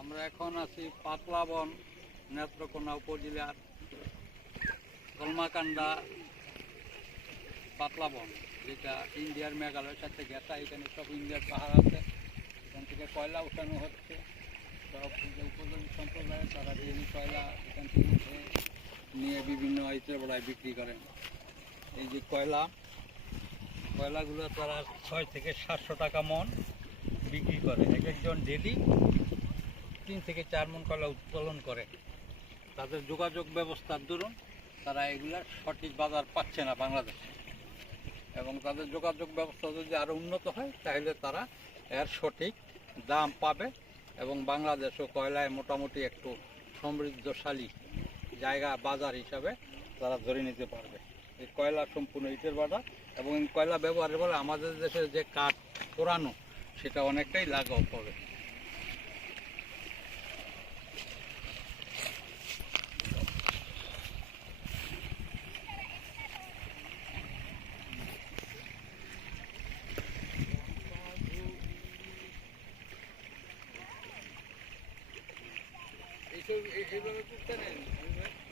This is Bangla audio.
আমরা এখন আছি পাতলাবন, নেত্রকোনা উপজেলার কলমাকান্দা পাতলাবন, যেটা ইন্ডিয়ার মেঘালয়ের সাথে গেছা এখানে সব ইন্ডিয়ার পাহাড় আছে। এখান থেকে কয়লা উঠানো হচ্ছে। সব উপযোগী সম্প্রদায় তারা ডেলি কয়লা এখান থেকে নিয়ে বিভিন্ন বড়ায় বিক্রি করেন। এই যে কয়লা কয়লাগুলো তারা ছয় থেকে সাতশো টাকা মন বিক্রি করে। এক একজন ডেলি তিন থেকে চার মন কয়লা উত্তোলন করে। তাদের যোগাযোগ ব্যবস্থার দরুন তারা এগুলার সঠিক বাজার পাচ্ছে না বাংলাদেশে। এবং তাদের যোগাযোগ ব্যবস্থা যদি আরও উন্নত হয়, তাহলে তারা এর সঠিক দাম পাবে এবং বাংলাদেশও কয়লায় মোটামুটি একটু সমৃদ্ধশালী জায়গা, বাজার হিসাবে তারা ধরে নিতে পারবে। কয়লা সম্পূর্ণ ইটের বাজার এবং কয়লা ব্যবহারের ফলে আমাদের দেশে যে কাঠ পোড়ানো, সেটা অনেকটাই লাঘব হবে। এইসব এইভাবে করতে